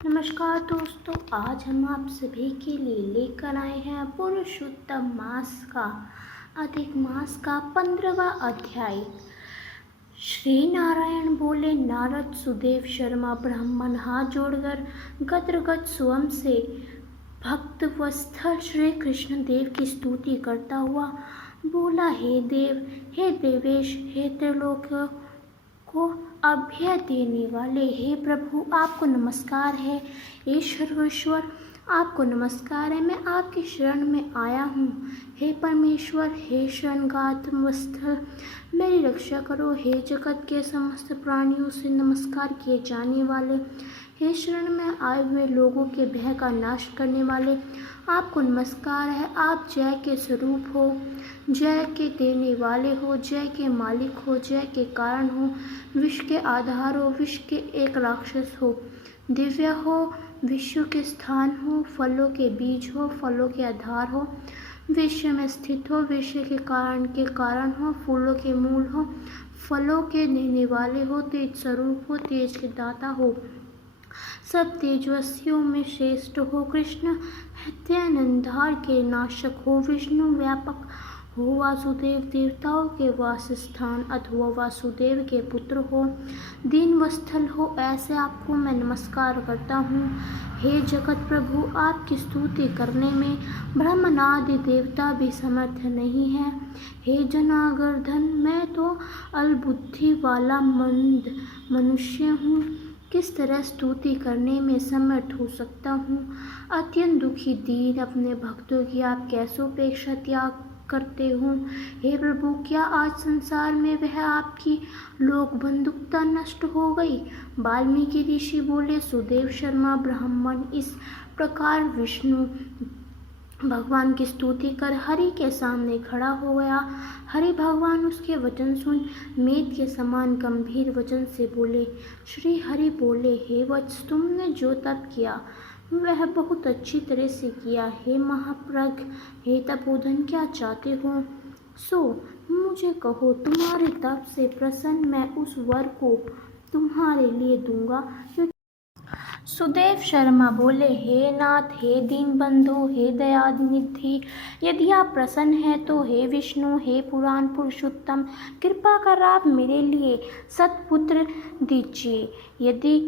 नमस्कार दोस्तों, आज हम आप सभी के लिए लेकर आए हैं पुरुषोत्तम मास का अधिक मास का 15वां अध्याय। श्री नारायण बोले, नारद सुदेव शर्मा ब्राह्मण हाथ जोड़कर गदगद स्वयं से भक्त वत्सल श्री कृष्ण देव की स्तुति करता हुआ बोला, हे देव, हे देवेश, हे त्रिलोक को अभय देने वाले, हे प्रभु, आपको नमस्कार है। हे सर्वेश्वर, आपको नमस्कार है। मैं आपकी शरण में आया हूँ। हे परमेश्वर, हे शरणगात वत्सल, मेरी रक्षा करो। हे जगत के समस्त प्राणियों से नमस्कार किए जाने वाले, हे शरण में आए हुए लोगों के भय का नाश करने वाले, आपको नमस्कार है। आप जय के स्वरूप हो, जय के देने वाले हो, जय के मालिक हो, जय के कारण हो, विश्व के आधार हो, विश्व के एक राक्षस हो, दिव्य हो, विश्व के स्थान हो, फलों के बीज हो, फलों के आधार हो, विश्व में स्थित हो, विश्व के कारण हो, फूलों के मूल हो, फलों के देने वाले हो, तेज स्वरूप हो, तेज के दाता हो, सब तेजस्वियों में श्रेष्ठ हो, कृष्ण हत्यानंधार के नाशक हो, विष्णु व्यापक हो, वासुदेव देवताओं के वासस्थान अथवा वासुदेव के पुत्र हो, दीन वत्सल हो, ऐसे आपको मैं नमस्कार करता हूँ। हे जगत प्रभु, आपकी स्तुति करने में ब्रह्मनादि देवता भी समर्थ नहीं है। हे जनार्दन, मैं तो अल्पबुद्धि वाला मंद मनुष्य हूँ, किस तरह स्तुति करने में समर्थ हो सकता हूँ। अत्यंत दुखी दीन अपने भक्तों की आप कैसे उपेक्षा त्याग करते हो। हे प्रभु, क्या आज संसार में वह आपकी लोक बंधुकता नष्ट हो गई। वाल्मीकि ऋषि बोले, सुदेव शर्मा ब्राह्मण इस प्रकार विष्णु भगवान की स्तुति कर हरि के सामने खड़ा हो गया। हरि भगवान उसके वचन सुन मेघ के समान गंभीर वचन से बोले। श्री हरि बोले, हे वत्स, तुमने जो तप किया वह बहुत अच्छी तरह से किया। हे महाप्रज्ञ, हे तपोधन, क्या चाहते हो सो मुझे कहो। तुम्हारे तप से प्रसन्न मैं उस वर को तुम्हारे लिए दूंगा। सुदेव शर्मा बोले, हे नाथ, हे दीन बंधु, हे दयानिधि, यदि आप प्रसन्न हैं तो हे विष्णु, हे पुराण पुरुषोत्तम, कृपा कर आप मेरे लिए सत्पुत्र दीजिए। यदि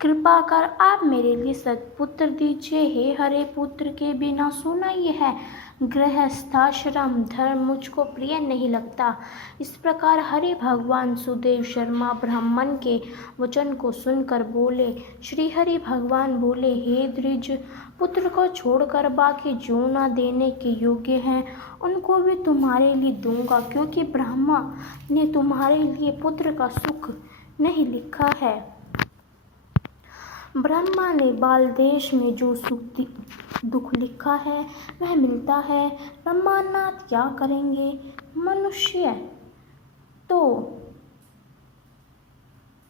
कृपा कर आप मेरे लिए सत्पुत्र दीजिए। हे हरे पुत्र के बिना सुना यह गृहस्थाश्रम धर्म मुझको प्रिय नहीं लगता। इस प्रकार हरि भगवान सुदेव शर्मा ब्राह्मण के वचन को सुनकर बोले। श्री हरि भगवान बोले, हे द्विज पुत्र को छोड़कर बाकी जो न देने के योग्य हैं उनको भी तुम्हारे लिए दूंगा, क्योंकि ब्रह्मा ने तुम्हारे लिए पुत्र का सुख नहीं लिखा है। ब्रह्मा ने बाल देश में जो सुख दुख लिखा है वह मिलता है। ब्रह्मानाथ क्या करेंगे मनुष्य। तो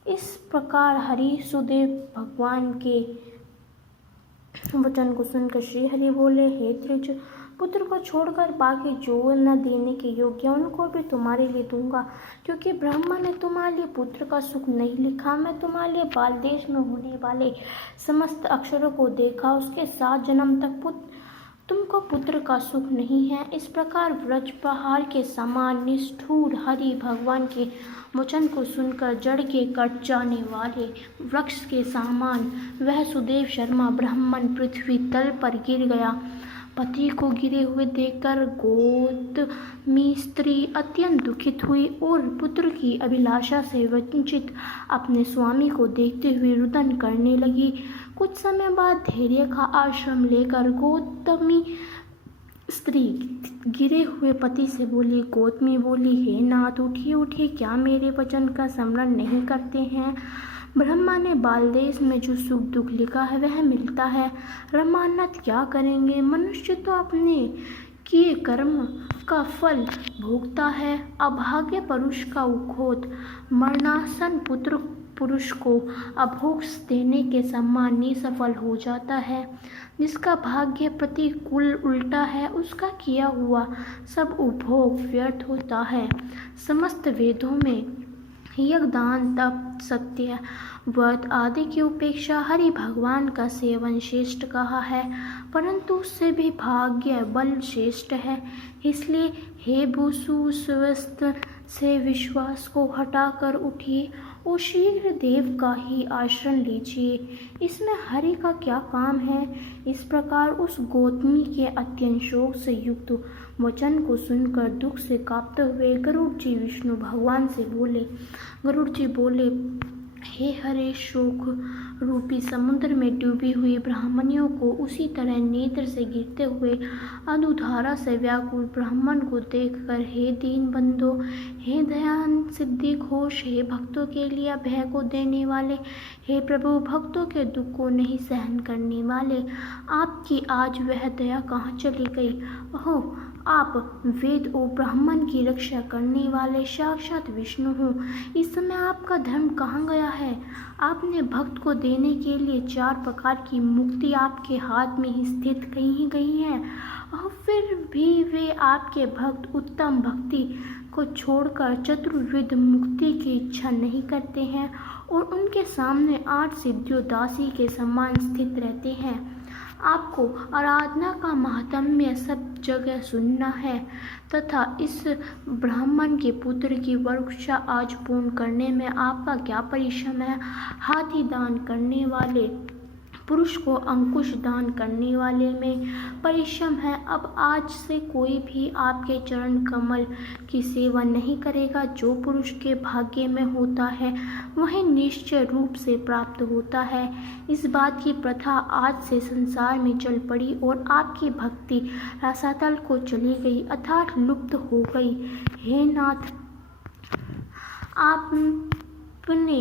इस प्रकार हरि सुदेव भगवान के वचन को सुनकर श्री हरि बोले, हे त्रिज पुत्र को छोड़कर बाकी जो न देने के योग्य उनको भी तुम्हारे लिए दूंगा, क्योंकि ब्रह्मा ने तुम्हारे लिए पुत्र का सुख नहीं लिखा। मैं तुम्हारे लिए बाल देश में होने वाले समस्त अक्षरों को देखा, उसके 7 जन्म तक तुमको पुत्र का सुख नहीं है। इस प्रकार व्रज पहाड़ के समान निष्ठुर हरि भगवान के वचन को सुनकर जड़ के कट जाने वाले वृक्ष के समान वह सुदेव शर्मा ब्राह्मण पृथ्वी तल पर गिर गया। पति को गिरे हुए देखकर गौतमी स्त्री अत्यंत दुखित हुई और पुत्र की अभिलाषा से वंचित अपने स्वामी को देखते हुए रुदन करने लगी। कुछ समय बाद धैर्य का आश्रम लेकर गौतमी स्त्री गिरे हुए पति से बोली। गौतमी बोली, हे नाथ, उठिए उठिए, क्या मेरे वचन का स्मरण नहीं करते हैं। ब्रह्मा ने बालदेश में जो सुख दुख लिखा है वह मिलता है। ब्रह्मानाथ क्या करेंगे। मनुष्य तो अपने किए कर्म का फल भोगता है। अभाग्य पुरुष का उद्घोत मरणासन पुत्र पुरुष को अभोग देने के समान निसफल हो जाता है। जिसका भाग्य प्रतिकूल उल्टा है उसका किया हुआ सब उपभोग व्यर्थ होता है। समस्त वेदों में यज्ञदान तप सत्य व्रत आदि की उपेक्षा हरि भगवान का सेवन श्रेष्ठ कहा है, परंतु उससे भी भाग्य बल श्रेष्ठ है। इसलिए हे भूसु, स्वस्थ से विश्वास को हटाकर उठिए और शीघ्र देव का ही आश्रय लीजिए। इसमें हरि का क्या काम है। इस प्रकार उस गौतमी के अत्यंत शोक से युक्त वचन को सुनकर दुख से कांपते हुए गरुड़ जी विष्णु भगवान से बोले। गरुड़ जी बोले, हे हरे, शोक रूपी समुद्र में डूबी हुई ब्राह्मणियों को उसी तरह नेत्र से गिरते हुए अधुधारा से व्याकुल ब्राह्मण को देखकर, हे दीन बंधो, हे दयान सिद्धि घोष, हे भक्तों के लिए भय को देने वाले, हे प्रभु, भक्तों के दुख को नहीं सहन करने वाले, आपकी आज वह दया कहाँ चली गई। ओह, आप वेद और ब्राह्मण की रक्षा करने वाले साक्षात विष्णु हो। इस समय आपका धर्म कहाँ गया है। आपने भक्त को देने के लिए 4 प्रकार की मुक्ति आपके हाथ में ही स्थित कहीं गई है, और फिर भी वे आपके भक्त उत्तम भक्ति को छोड़कर चतुर्विध मुक्ति की इच्छा नहीं करते हैं और उनके सामने 8 सिद्धियों दासी के समान स्थित रहते हैं। आपको आराधना का महात्म्य सब जगह सुनना है तथा इस ब्राह्मण के पुत्र की वरक्षा आज पूर्ण करने में आपका क्या परिश्रम है। हाथी दान करने वाले पुरुष को अंकुश दान करने वाले में परिश्रम है। अब आज से कोई भी आपके चरण कमल की सेवा नहीं करेगा। जो पुरुष के भाग्य में होता है वही निश्चय रूप से प्राप्त होता है। इस बात की प्रथा आज से संसार में चल पड़ी और आपकी भक्ति रसातल को चली गई, अर्थात लुप्त हो गई। हे नाथ, आप अपने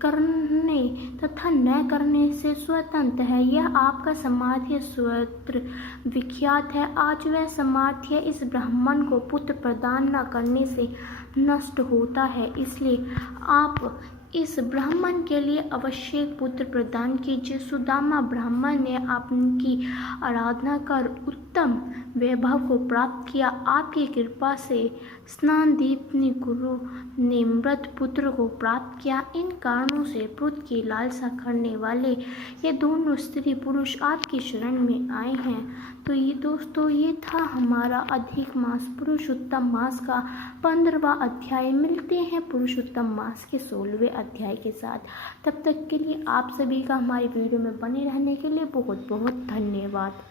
करने तथा न करने से स्वतंत्र है। यह आपका सामर्थ्य सर्वत्र विख्यात है। आज वह सामर्थ्य इस ब्राह्मण को पुत्र प्रदान न करने से नष्ट होता है, इसलिए आप इस ब्राह्मण के लिए अवश्य पुत्र प्रदान कीजिए। सुदामा ब्राह्मण ने आपकी आराधना कर उत्तम वैभव को प्राप्त किया। आपकी कृपा से स्नानदीपनी गुरु ने मृत पुत्र को प्राप्त किया। इन कारणों से पुत्र की लालसा करने वाले ये दोनों स्त्री पुरुष आपकी शरण में आए हैं। तो ये दोस्तों, ये था हमारा अधिक मास पुरुषोत्तम मास का 15वां अध्याय। मिलते हैं पुरुषोत्तम मास के 16वें अध्याय के साथ। तब तक के लिए आप सभी का हमारी वीडियो में बने रहने के लिए बहुत बहुत धन्यवाद।